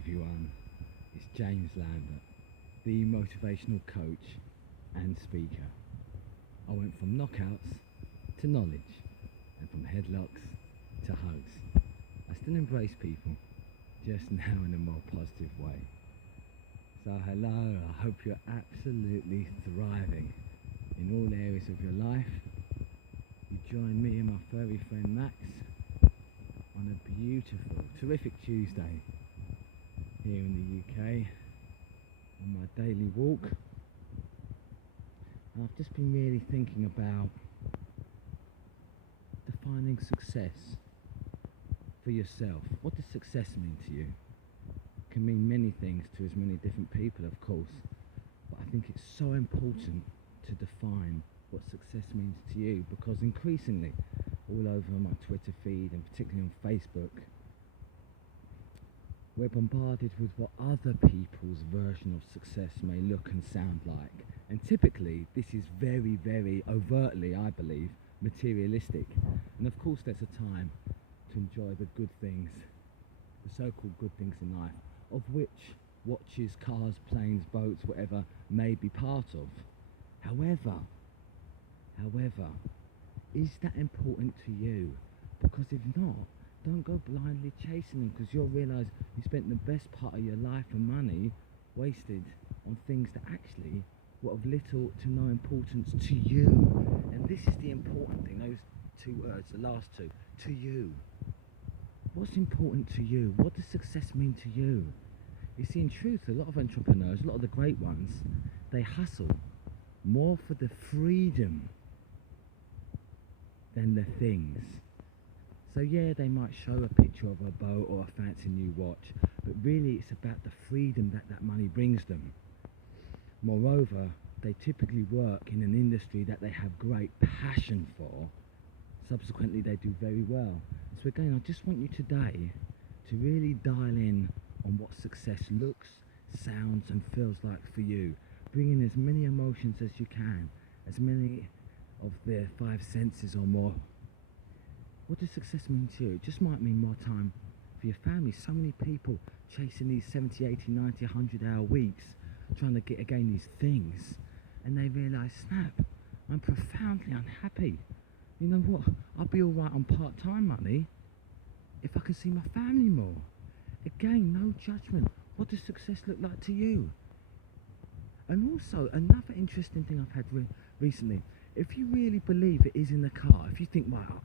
everyone, it's James Lambert, the motivational coach and speaker. I went from knockouts to knowledge and from headlocks to hugs. I still embrace people, just now in a more positive way. So hello, I hope you're absolutely thriving in all areas of your life. You join me and my furry friend Max on a beautiful, terrific Tuesday here in the UK on my daily walk. And I've just been really thinking about defining success for yourself. What does success mean to you? It can mean many things to as many different people, of course, but I think it's so important to define what success means to you, because increasingly all over my Twitter feed and particularly on Facebook, we're bombarded with what other people's version of success may look and sound like. And typically this is very, very overtly, I believe, materialistic. And of course there's a time to enjoy the good things, the so-called good things in life, of which watches, cars, planes, boats, whatever may be part of. However, is that important to you? Because if not, don't go blindly chasing them, because you'll realise you spent the best part of your life and money wasted on things that actually were of little to no importance to you. And this is the important thing, those two words, the last two, to you. What's important to you? What does success mean to you? You see, in truth, a lot of entrepreneurs, a lot of the great ones, they hustle more for the freedom than the things. So yeah, they might show a picture of a boat or a fancy new watch, but really it's about the freedom that money brings them. Moreover, they typically work in an industry that they have great passion for. Subsequently, they do very well. So again, I just want you today to really dial in on what success looks, sounds and feels like for you. Bring in as many emotions as you can, as many of the five senses or more. What does success mean to you? It just might mean more time for your family. So many people chasing these 70, 80, 90, 100-hour weeks, trying to get again these things, and they realise, snap, I'm profoundly unhappy. You know what? I'll be all right on part-time money if I can see my family more. Again, no judgment. What does success look like to you? And also, another interesting thing I've had recently, if you really believe it is in the car, if you think, well,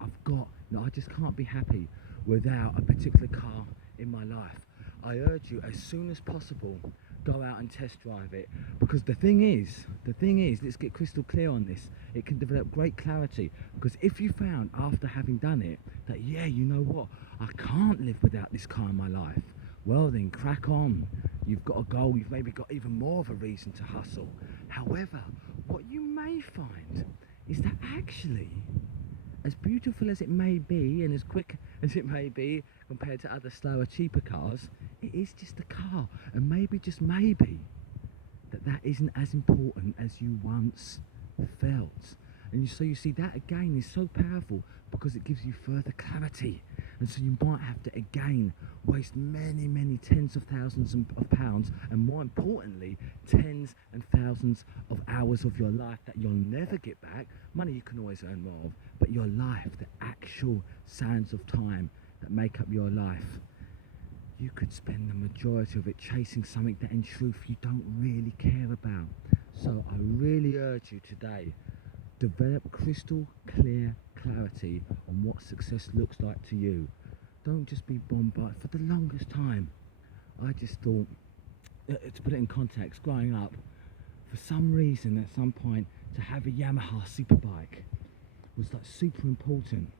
I just can't be happy without a particular car in my life, I urge you, as soon as possible, go out and test drive it. Because the thing is, let's get crystal clear on this, it can develop great clarity. Because if you found, after having done it, that, yeah, you know what, I can't live without this car in my life, well then, crack on. You've got a goal, you've maybe got even more of a reason to hustle. However, what you may find is that actually, as beautiful as it may be and as quick as it may be compared to other slower, cheaper cars, it is just a car. And maybe, just maybe, that isn't as important as you once felt. And so you see, that again is so powerful because it gives you further clarity. And so you might have to again waste many, many tens of thousands of pounds, and more importantly, tens and thousands of hours of your life that you'll never get back. Money you can always earn more of, but your life, the actual sands of time that make up your life, you could spend the majority of it chasing something that in truth you don't really care about. So I really urge you today, develop crystal clear clarity on what success looks like to you. Don't just be bombarded. For the longest time, I just thought, to put it in context, growing up, for some reason at some point, to have a Yamaha superbike was like super important.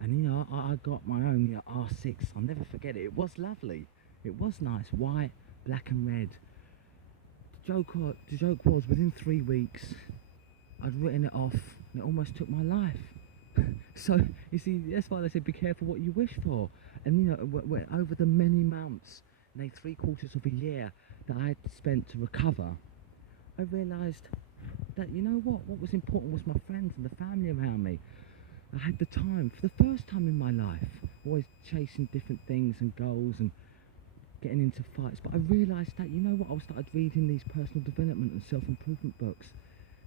And you know, I got my own R6, I'll never forget it. It was lovely, it was nice, white, black and red. The joke was, within 3 weeks, I'd written it off and it almost took my life. So, you see, that's why they say be careful what you wish for. And you know, over the many months, nay 3/4 of a year that I had spent to recover, I realised that, you know what was important was my friends and the family around me. I had the time, for the first time in my life, always chasing different things and goals and getting into fights. But I realised that, you know what, I started reading these personal development and self-improvement books,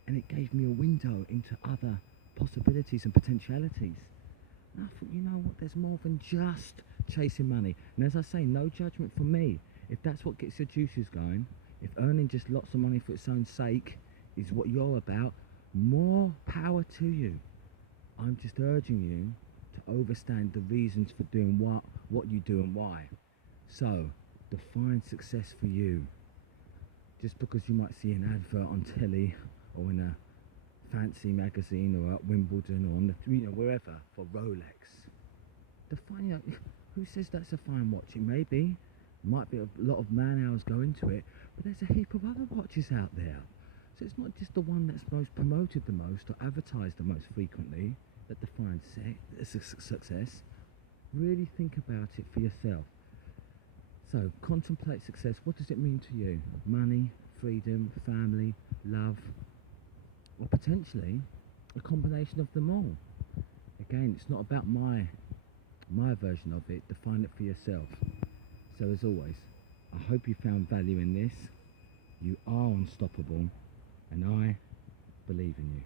and it gave me a window into other possibilities and potentialities. And I thought, you know what, there's more than just chasing money. And as I say, no judgment from me. If that's what gets your juices going, if earning just lots of money for its own sake is what you're about, more power to you. I'm just urging you to understand the reasons for doing what you do and why. So, define success for you. Just because you might see an advert on telly or in a fancy magazine or at Wimbledon or on the, wherever, for Rolex. Define, who says that's a fine watch? It may be. Might be a lot of man hours go into it, but there's a heap of other watches out there. So it's not just the one that's most promoted the most or advertised the most frequently that defines success. Really think about it for yourself. So, contemplate success. What does it mean to you? Money, freedom, family, love, or potentially a combination of them all. Again, it's not about my version of it. Define it for yourself. So as always, I hope you found value in this. You are unstoppable, and I believe in you.